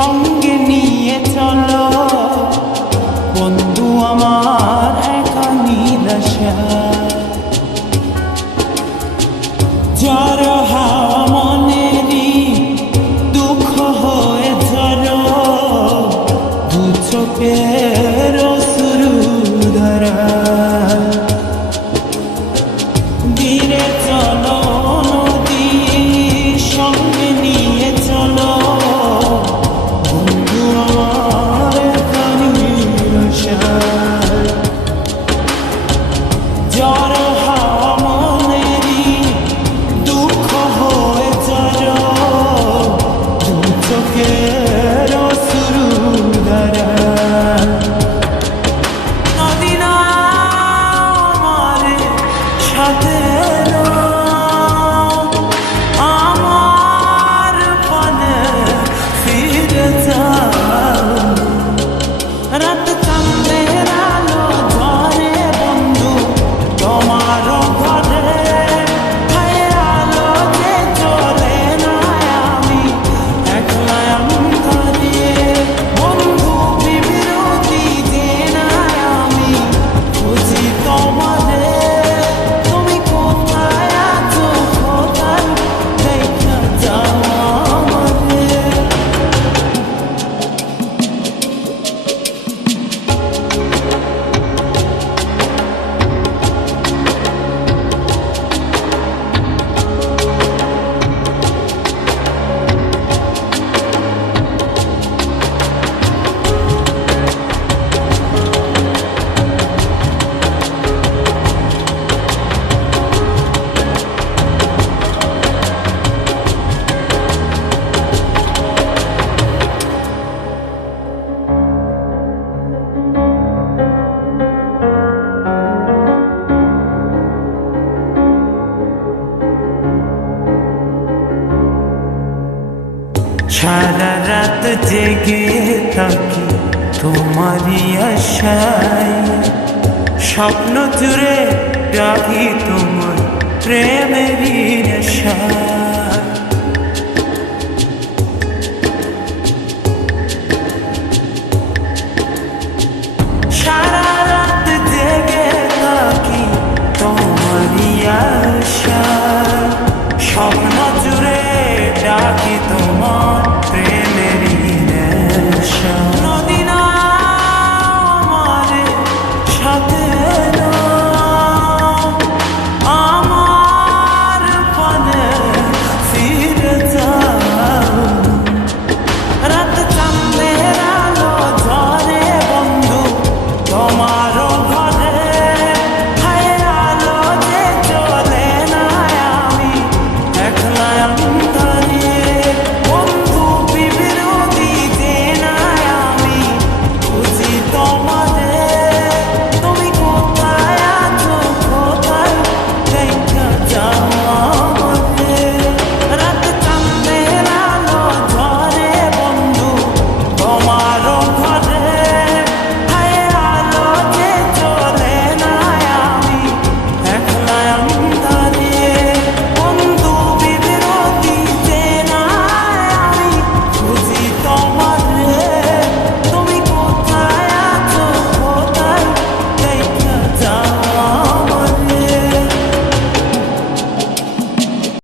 সঙ্গে নিয়ে চল। বন্ধু আমার একা নিরশা যার হাওয়া মনেরই দুঃখ হয়ে ধরো। দু চোখের শুরু ধরা। ধীরে সারা রাত জেগে থাকি তোমারই আশায়। স্বপ্ন জুড়ে ডাকি তোমার প্রেমেরই আশায়